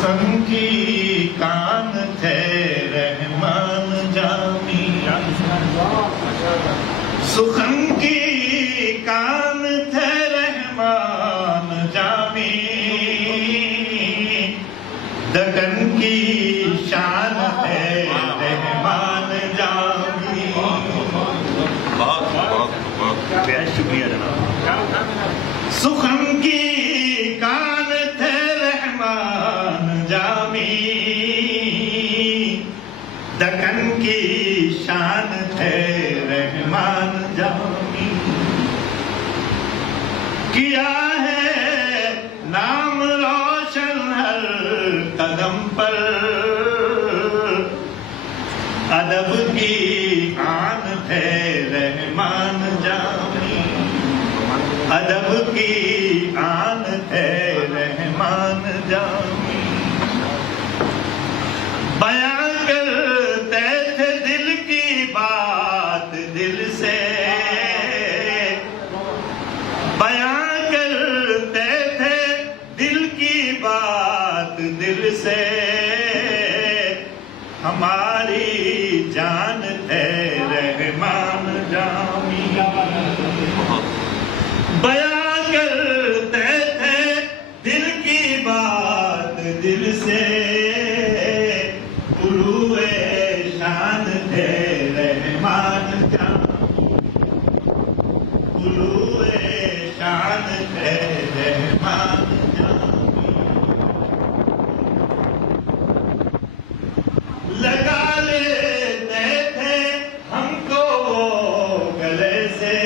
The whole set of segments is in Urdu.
سخن کی کان تھے رحمان جامی، سخن کی کان تھے رحمان جامی، دکن کی شان ہے رحمان جامی۔ بہت شکریہ جناب۔ سخن کی کان تھے رحمان جامی، دکن کی شان تھے رحمان جامی، کیا ہے نام روشن ہر قدم پر، ادب کی آن تھے رحمان جامی، ادب کی آن تھے رحمان جامی، بیان کرتے تھے دل کی بات دل سے، بیان کرتے تھے دل کی بات دل سے، ہماری جان تھے رحمان جامی، بیان کرتے تھے دل کی بات دل سے، علوِ شان تھے رحمان جامی، علوِ شان تھے رحمان جامی، لگا لیتے تھے ہم کو وہ گلے سے،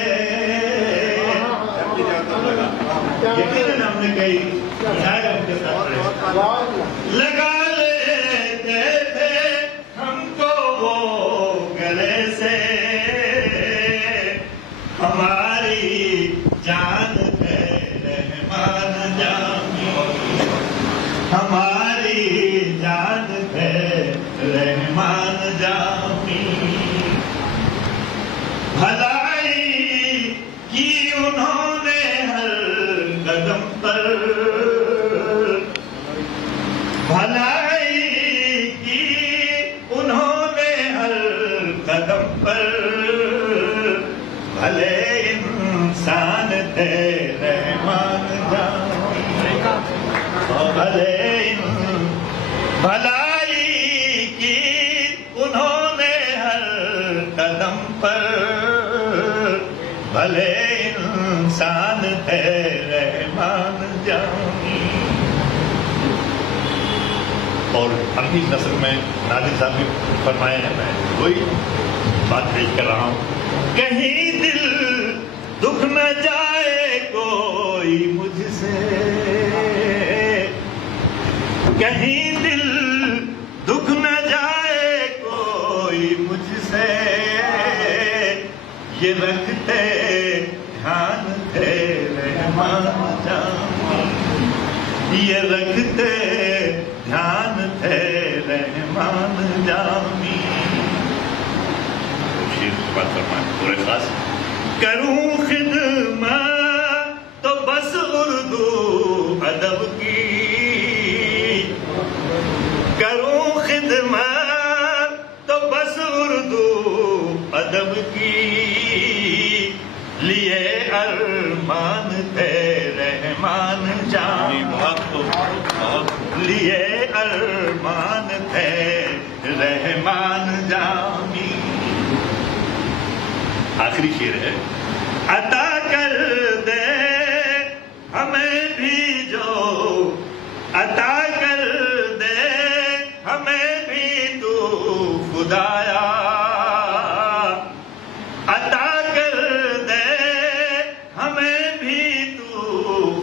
یقیناً ہم نے کئی لگا لیتے تھے ہم کو وہ گلے سے، ہماری جان ہے رحمان جامی، ہماری جان ہے رحمان جامی، بھلائی کی انہوں نے ہر قدم پر، بھلائی کی انہوں نے ہر قدم پر، بھلے انسان تھے رحمان جامی، بھلائی کی انہوں نے ہر قدم پر، بھلے انسان تھے رحمان جامی۔ اور اپنی نثر میں ناظر صاحب نے فرمایا ہے، میں وہی بات پیش کر رہا ہوں، کہیں دل دکھ نہ جائے کوئی مجھ سے، کہیں دل دکھ نہ جائے کوئی مجھ سے، یہ رکھتے دھیان تھے رحمان جامی، یہ رکھتے دھیان تھے رحمان جامی۔ شیر کی بات فرمائیں پورے خاص، کروں خدمت تو بس اردو ادب کی، کروں خدمت تو بس اردو ادب کی، لیے ارمان تھے رحمان جامی، لیے ارمان تھے رحمان جامی۔ آخری شعر ہے، عطا کر دے ہمیں بھی جو، عطا کر دے ہمیں بھی تو خدایا، عطا کر دے ہمیں بھی تو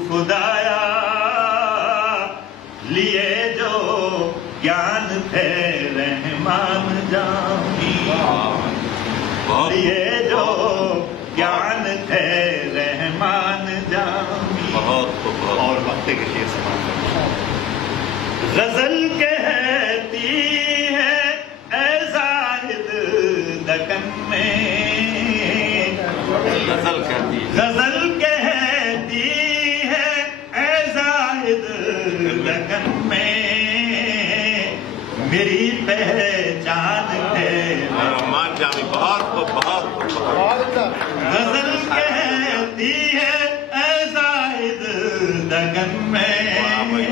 خدایا، لیے جو گیان تھے رحمان جامی، لیے جو گیان تھے رحمان جامی۔ اور وقت کے شعر سماعت، غزل کہتی ہے اے زاہد دکن میں، غزل کہتی ہے اے زاہد دکن میں، میری پہچان ہے رحمان جامی بہت بہت غزل کہتی ہے اے زائد دگن میں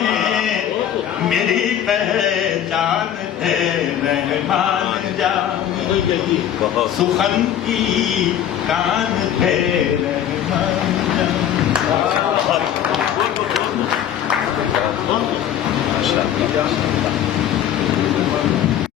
میری پہچان ہے رحمان جامی بہت سخن کی کان ہے